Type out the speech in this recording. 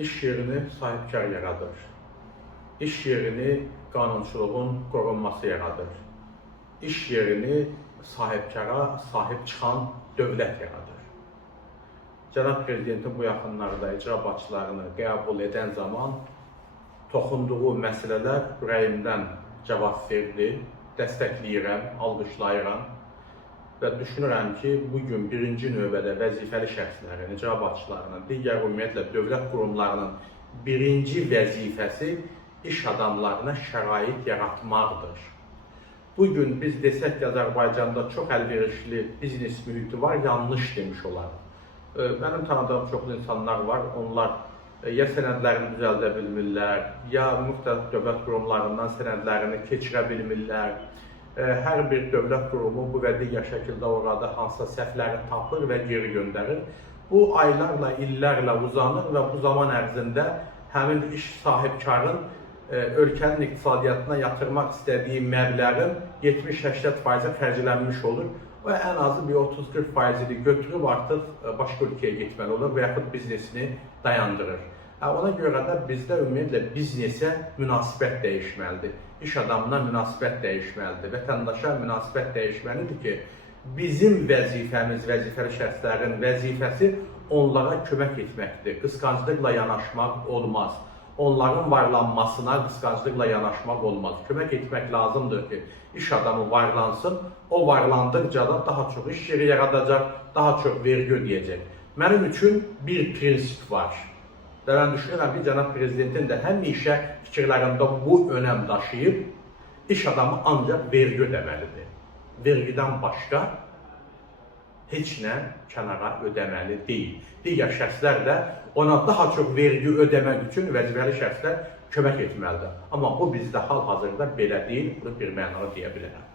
İş yerini sahibkar yaradır. İş yerini qanunçuluğun qorunması yaradır. İş yerini sahibkara sahib çıxan dövlət yaradır. Cənab Prezidentin bu yaxınlarda icra başçılarını qəbul edən zaman toxunduğu məsələlər ürəyimdən cavab verdi, dəstəkləyirəm, alqışlayıram və düşünürəm ki, bugün birinci növbədə vəzifəli şəxslərin, icra başçılarının, digər ümumiyyətlə dövlət qurumlarının birinci vəzifəsi iş adamlarına şərait yaratmaqdır. Bugün biz desək ki, Azərbaycanda çox əlverişli biznes mühiti var, yanlış demiş olar. Mənim tanıdığım çoxlu insanlar var, onlar ya sənədlərini düzəldə bilmirlər, ya müxtəlif dövlət qurumlarından sənədlərini keçirə bilmirlər. Hər bir dövlət qurumu bu və digər şəkildə orada hansısa səhvləri tapır və geri göndərir. Bu aylarla, illərlə uzanır və bu zaman ərzində həmin iş sahibkarın ölkənin iqtisadiyyatına yatırmaq istədiyi məbləğin 70-80% xərclənmiş olur və ən azı bir 30-40%-ni götürüb artıq başqa ölkəyə getməli olur və yaxud biznesini dayandırır. Ona görə də bizdə ümumiyyətlə biznesə münasibət dəyişməlidir. İş adamına münasibət dəyişməlidir. Vətəndaşa münasibət dəyişməlidir ki, bizim vəzifəmiz, vəzifəli şəxslərin vəzifəsi onlara kömək etməkdir. Qısqanclıqla yanaşmaq olmaz. Onların varlanmasına qısqanclıqla yanaşmaq olmaz. Kömək etmək lazımdır ki, iş adamı varlansın, o varlandıqca da daha çox iş yeri yaradacaq, daha çox vergi ödəyəcək. Mənim üçün bir prinsip var. Və mən düşünürəm ki, Cənab Prezidentin də həmişə fikirlərində bu önəm daşıyıb, iş adamı ancaq vergi ödəməlidir. Vergidən başqa heç nə kənara ödəməli deyil. Digər şəxslər də ona daha çox vergi ödəmək üçün vəzifəli şəxslər kömək etməlidir. Amma bu bizdə hal-hazırda belə deyil, bunu bir mənada deyə bilərəm.